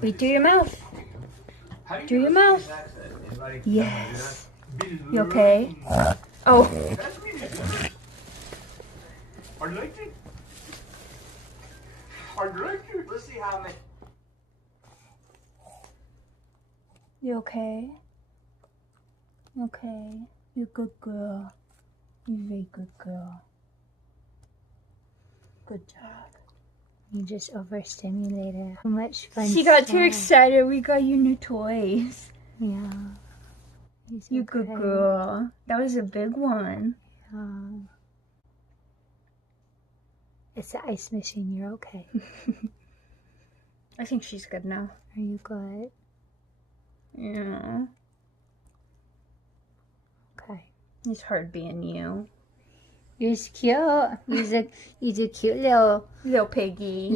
Wait, do your mouth. Do your mouth. Yes. You okay? Oh. Let's see how many. You okay? Okay. You're a good girl. You're a very good girl. Good job. You just overstimulated. How much fun. She got too excited. We got you new toys. Yeah. You good girl. That was a big one. Yeah. It's the ice machine. You're okay. I think she's good now. Are you good? Yeah. Okay. It's hard being you. You're cute. You're a cute little Little piggy.